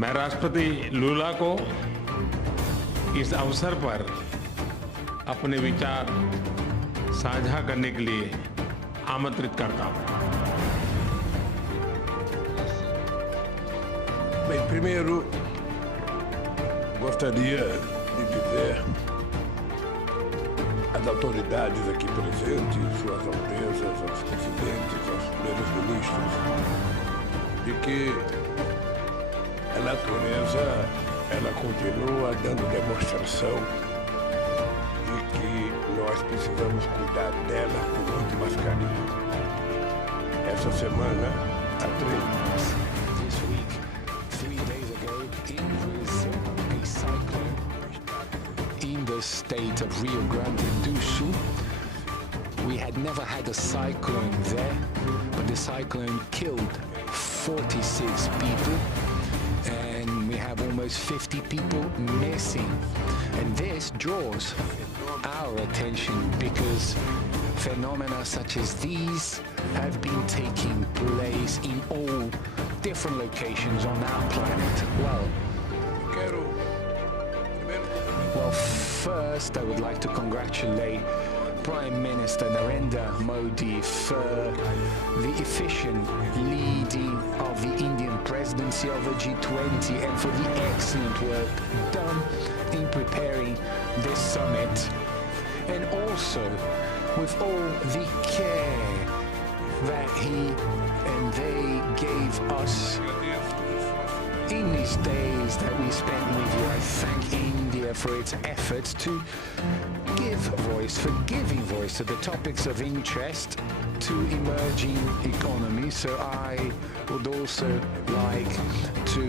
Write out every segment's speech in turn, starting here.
मैं राष्ट्रपति लूला को इस अवसर पर अपने विचार साझा करने के लिए आमंत्रित करता हूं। Bem, primeiro, gostaria de dizer às autoridades aqui presentes, suas altezas, aos presidentes, aos primeiros ministros, de que a natureza, ela continua dando demonstração de que nós precisamos cuidar dela com muito mais carinho. Essa semana, há 3 dias. This week, 3 days ago, in Brazil, a cyclone in the state of Rio Grande do Sul. We had never had a cyclone there, but the cyclone killed 46 people, and we have almost 50 people missing. And this draws our attention because phenomena such as these have been taking place in all different locations on our planet. Well, first I would like to congratulate Prime Minister Narendra Modi for the efficient leading of the Indian presidency of the G20 and for the excellent work done in preparing this summit, and also with all the care that he and they gave us in these days that we spent with you. I thank India for its efforts to give voice, for giving voice to the topics of interest to emerging economies. So I would also like to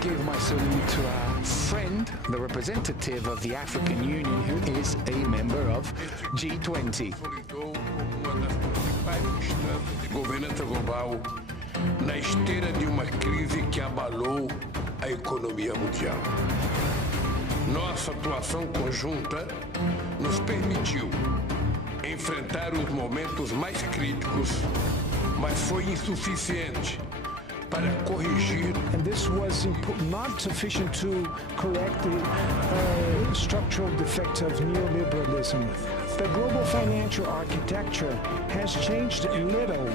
give my salute to our friend, the representative of the African Union, who is a member of G20. Governança global na esteira de uma crise que abalou a economia mundial. Nossa atuação conjunta nos permitiu enfrentar os momentos mais críticos, mas foi insuficiente para corrigir. And this was not sufficient to correct the structural defects of neoliberalism. The global financial architecture has changed little,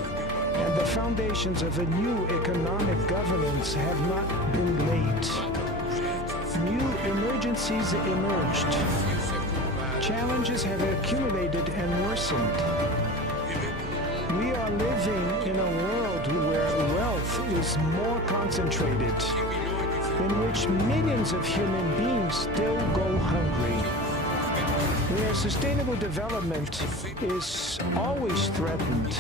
and the foundations of a new economic governance have not been laid. New emergencies emerged. Challenges have accumulated and worsened. We are living in a world where wealth is more concentrated, in which millions of human beings still go hungry, where sustainable development is always threatened,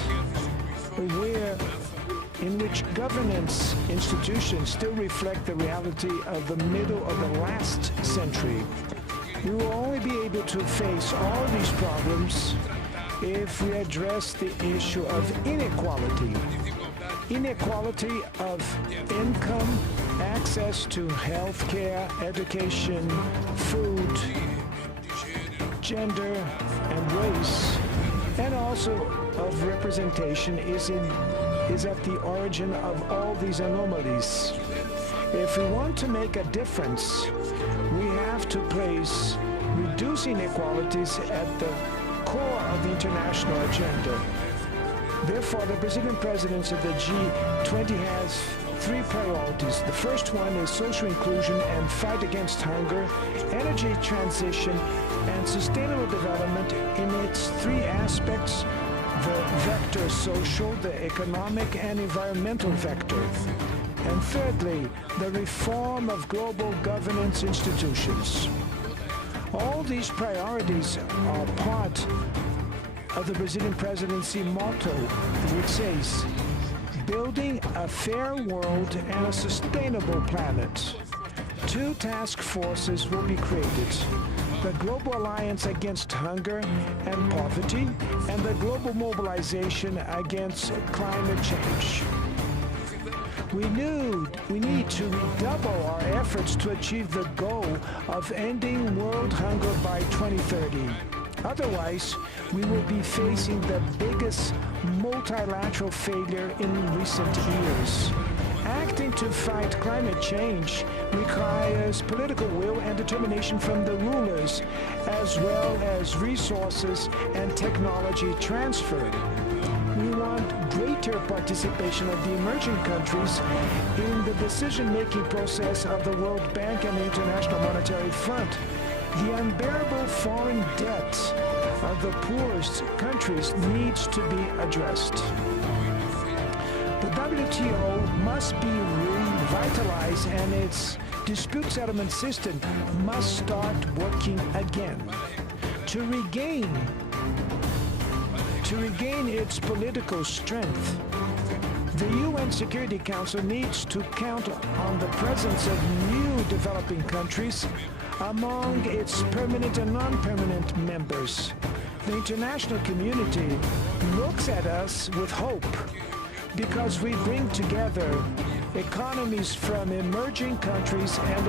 in which governance institutions still reflect the reality of the middle of the last century. We will only be able to face all these problems if we address the issue of inequality. Inequality of income, access to health care, education, food, gender, and race, and also of representation is at the origin of all these anomalies. If we want to make a difference, we have to place reducing inequalities at the core of the international agenda. Therefore, the Brazilian presidency of the G20 has 3 priorities. The first one is social inclusion and fight against hunger, energy transition, and sustainable development in its 3 aspects: the vector social, the economic, and environmental vector. And thirdly, the reform of global governance institutions. All these priorities are part of the Brazilian presidency motto, which says, building a fair world and a sustainable planet. 2 task forces will be created: the Global Alliance Against Hunger and Poverty and the Global Mobilization Against Climate Change. We need to redouble our efforts to achieve the goal of ending world hunger by 2030. Otherwise, we will be facing the biggest multilateral failure in recent years. Acting to fight climate change requires political will and determination from the rulers, as well as resources and technology transfer. We want greater participation of the emerging countries in the decision-making process of the World Bank and the International Monetary Fund. The unbearable foreign debt of the poorest countries needs to be addressed. The WTO must be revitalized and its dispute settlement system must start working again. To regain its political strength, the UN Security Council needs to count on the presence of new developing countries among its permanent and non-permanent members. The international community looks at us with hope because we bring together economies from emerging countries and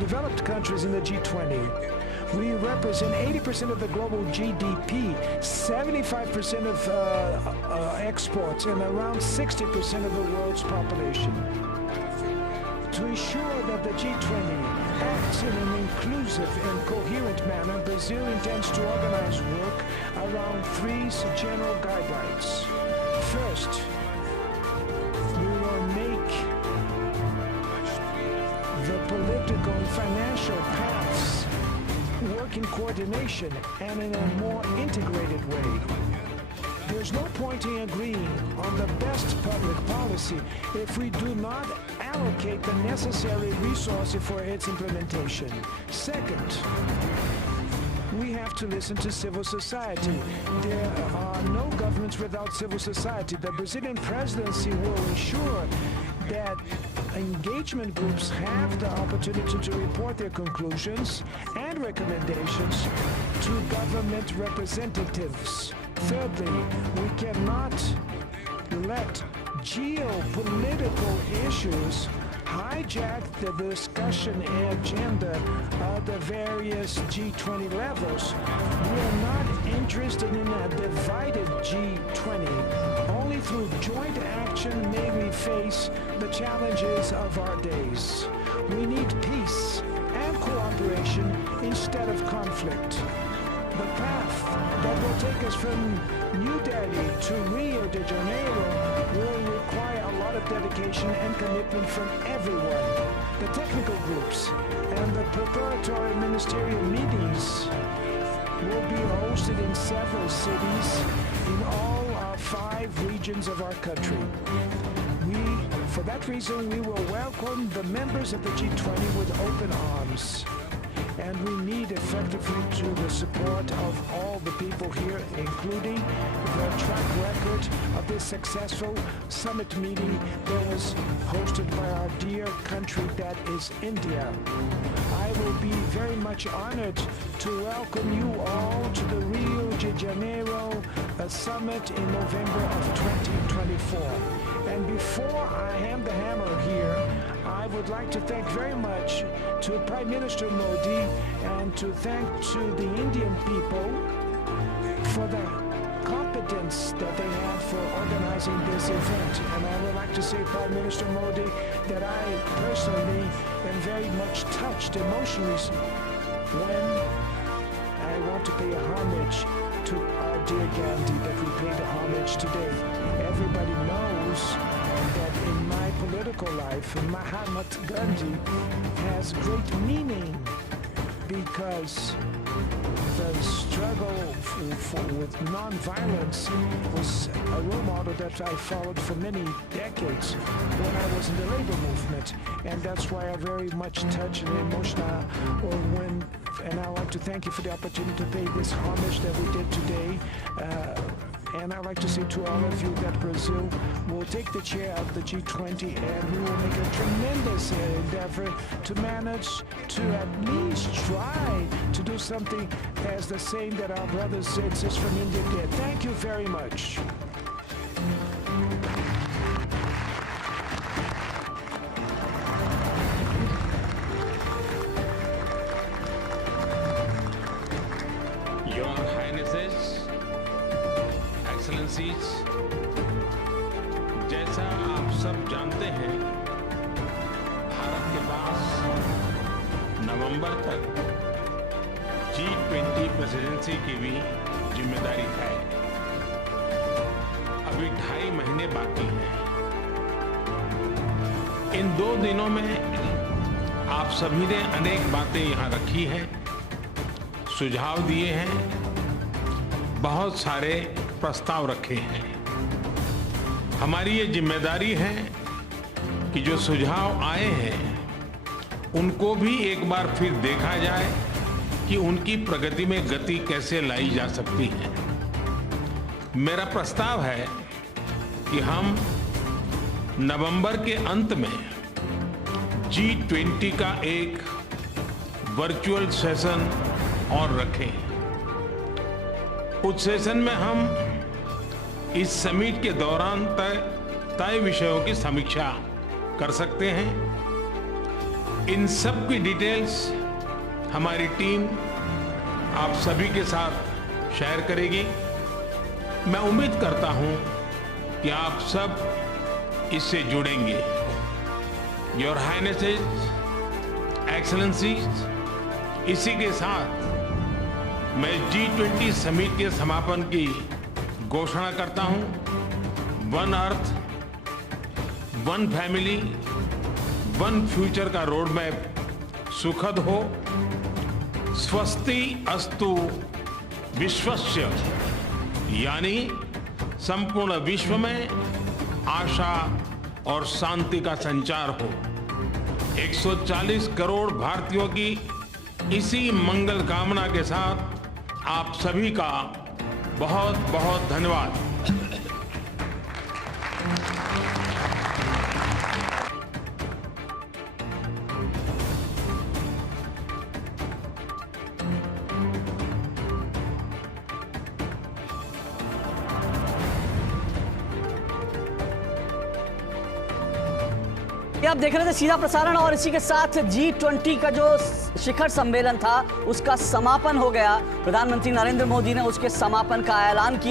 developed countries in the G20. We represent 80% of the global GDP, 75% of exports, and around 60% of the world's population. To ensure that the G20 acts in an inclusive and coherent manner, Brazil intends to organize work around three general guidelines. First, we will make the political and financial paths work in coordination and in a more integrated way. There's no point in agreeing on the best public policy if we do not allocate the necessary resources for its implementation. Second, we have to listen to civil society. There are no governments without civil society. The Brazilian presidency will ensure that engagement groups have the opportunity to report their conclusions and recommendations to government representatives. Thirdly, we cannot let geopolitical issues hijack the discussion agenda of the various G20 levels. We are not interested in a divided G20. Only through joint action may we face the challenges of our days. We need peace and cooperation instead of conflict. The path that will take us from New Delhi to Rio de Janeiro will require a lot of dedication and commitment from everyone. The technical groups and the preparatory ministerial meetings will be hosted in several cities in all 5 regions of our country. For that reason, we will welcome the members of the G20 with open arms. And we need effectively to the support of all the people here, including the track record of this successful summit meeting that was hosted by our dear country that is India. I will be very much honored to welcome you all to the Rio de Janeiro summit in November of 2024. And before I hand the hammer here, I would like to thank very much to Prime Minister Modi and to thank to the Indian people for the competence that they had for organizing this event. And I would like to say, Prime Minister Modi, that I personally am very much touched emotionally when I want to pay a homage to our dear Gandhi, that we pay the homage today. Everybody knows that in my political life, Mahatma Gandhi has great meaning because the struggle with non-violence was a role model that I followed for many decades when I was in the labor movement, and that's why I'm very much touched and emotional and I want to thank you for the opportunity to pay this homage that we did today. And I'd like to say to all of you that Brazil will take the chair of the G20 and we will make a tremendous endeavor to manage to at least try to do something as the same that our brothers and sisters from India did. Thank you very much. Your Highnesses, Excellencies, जैसा आप सब जानते हैं, भारत के पास नवंबर तक G20 presidency की भी जिम्मेदारी है। अभी 2.5 महीने बाकी हैं। इन 2 दिनों में आप सभी ने अनेक बातें यहाँ रखी हैं, सुझाव दिए हैं, बहुत सारे प्रस्ताव रखे हैं। हमारी ये जिम्मेदारी है कि जो सुझाव आए हैं उनको भी एक बार फिर देखा जाए कि उनकी प्रगति में गति कैसे लाई जा सकती है। मेरा प्रस्ताव है कि हम नवंबर के अंत में G20 का एक वर्चुअल सेशन और रखें। उस सेशन में हम इस समिट के दौरान तय विषयों की समीक्षा कर सकते हैं। इन सब की डिटेल्स हमारी टीम आप सभी के साथ शेयर करेगी। मैं उम्मीद करता हूं कि आप सब इससे जुड़ेंगे। योर हाइनेसेस, एक्सेलेंसीज, इसी के साथ मैं G20 समिट के समापन की घोषणा करता हूं। One earth, one family, one future का रोड मैप सुखद हो। स्वस्ति अस्तु विश्वस्य, यानी संपूर्ण विश्व में आशा और शांति का संचार हो। 140 करोड़ भारतीयों की इसी मंगल कामना के साथ आप सभी का बहुत बहुत धन्यवाद। ये आप देख रहे थे सीधा प्रसारण, और इसी के साथ G20 का जो शिखर सम्मेलन था उसका समापन हो गया। प्रधानमंत्री नरेंद्र मोदी ने उसके समापन का ऐलान किया।